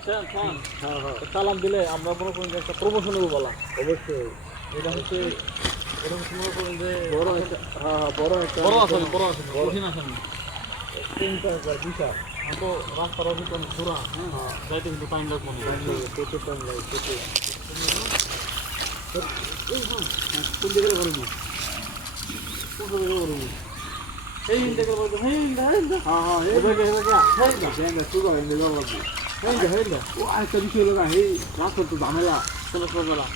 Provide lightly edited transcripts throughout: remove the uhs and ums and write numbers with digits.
বুঝছেন? সালাম দিলে আমরা মনে করেন যে একটা প্রমোশন হবে বলা। অবশ্যই এটা হচ্ছে এরকম মনে করেন যে বড় একটা বড় আসলে কঠিন আসলে চিন্তা কর বিশাল তো রাস্তার অভিজ্ঞতা অনেক ঘোরা, হ্যাঁ, যাইতে কিন্তু টাইম লাগবে না। প্রচুর টাইম লাগে প্রচুর কোন দিকে করবি? কোন দিকে করবি? এই ইন্টাকে বলতে এই ইন্টা হ্যাঁ হ্যাঁ এবারে সুগার এনে দেওয়া লাগবে হেইলা ও আরেকটা বিষয় লগা এই রাস্তা তো ঝামেলা চলো সকালা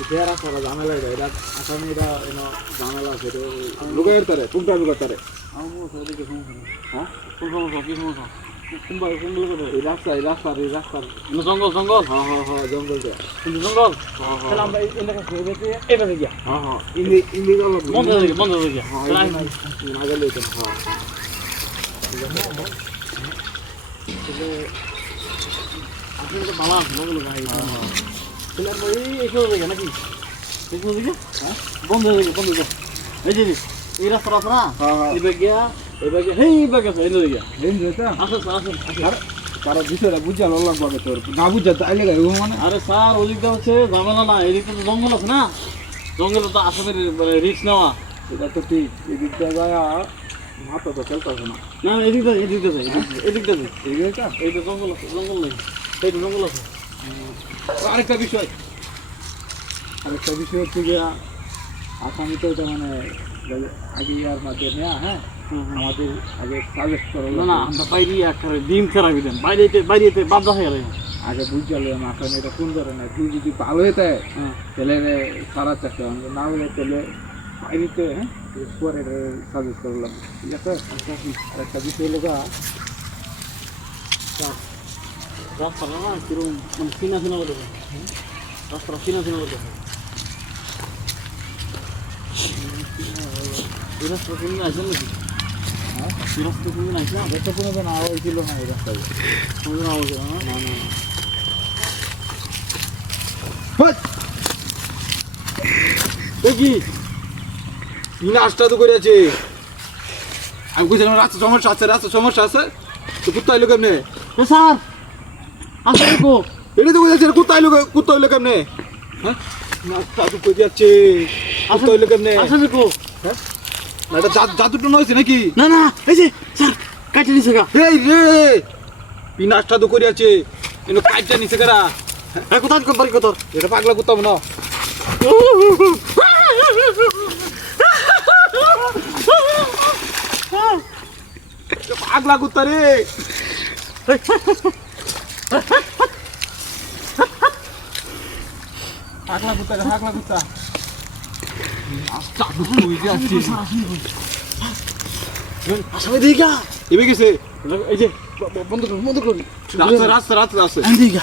দেয়া রাস্তাটা ঝামেলা এটা আসামি এটা ঝামেলা আছে লোকের তারে পুংটা লোকের তারে আমো সবদিকে সমস্যা হ্যাঁ কোন সমস্যা কি সমস্যা কোন দিকে এই রাস্তার জঙ্গল জঙ্গল হ্যাঁ হ্যাঁ হ্যাঁ জঙ্গলটা কিন্তু জঙ্গল হ্যাঁ তাহলে হ্যাঁ আমরা এবারে গিয়া হ্যাঁ হ্যাঁ ইন্দি গেল বন্ধ হয়ে গিয়া হ্যাঁ না গেলে তো হ্যাঁ আসলে তো ভালো আছে বলো ভাই তাহলে আমরা এই চলে গিয়া নাকি এই চলে গিয়া হ্যাঁ বন্ধ হয়ে গিয়া এই যে এই রাস্তা আছে না হ্যাঁ হ্যাঁ এবার গিয়া হেই এবার গেছে এই গিয়া এই যেটা আসেন তারা বিষয়টা বুঝা লাগবে তোর না বুঝা তো আইলে গাইব মানে আরে স্যার ওদিকটা হচ্ছে ঝামেলা না এদিকে তো জঙ্গল আছে না জঙ্গলে তো আসামের রিস্ক নেওয়া এটা তো ঠিক এদিকটা যায় মাথা তো খেলতেছে না না এদিকটা যাই এদিকটা যাই এইটা এইটা জঙ্গল আছে জঙ্গল নেই এইটা জঙ্গল আছে আরেকটা বিষয় হচ্ছে গিয়া আসামি তো এটা মানে আগে ইয়ার মাধ্যমে নেওয়া হ্যাঁ আমাদের আগে সাজেস্ট করা না না আমরা বাইরে একটা ডিম খারাপই দেন বাইরেতে বাধ্য হয়ে গেলে আগে বুঝালে আসামি এটা কোন ধরনের তুই যদি ভালো হয়ে যায় হ্যাঁ তাহলে সারা চাষে না হলে তাহলে বাইরেতে হ্যাঁ পরে সাজেস্ট করলাম ঠিক আছে একটা বিষয় লোকা রাস্তাটা না কিরকম মানে চিনা করতে রাস্তাটা চিনা করতে এই রাস্তা কোনদিন আসেন নাকি হ্যাঁ এই রাস্তা কোনদিন আসলাম এটা কোনো দিন আওয়াজ ছিল না এই রাস্তায় কোনদিন আওয়াজ না না না কি নাশটা তো করেছে আমি বুঝলাম রাস্তা সমস্যা আছে তো কুত্তা এলো কেমনে স্যার আসলে কো এটা তো বুঝেছে কুত্তা এলো কেমনে হ্যাঁ নাশটা তো করে যাচ্ছে কুত্তা এলো কেমনে আসলে কো হ্যাঁ না এটা জাদুটা নয়ছে নাকি না না এই যে স্যার কাটে নিছে গা এই রে এই নাশটা তো করে আছে এনো কাইটা নিছে কারা কোথায় কোন বাড়ি কত এটা পাগলা কুত্তা না পাগলা কুত্তা রে পাগলা কুত্তা আস্তা বুঝে আসছি আসলে দিগা এবে গেছে এই যে বন্ধ কর রাস্তা আছে দিগা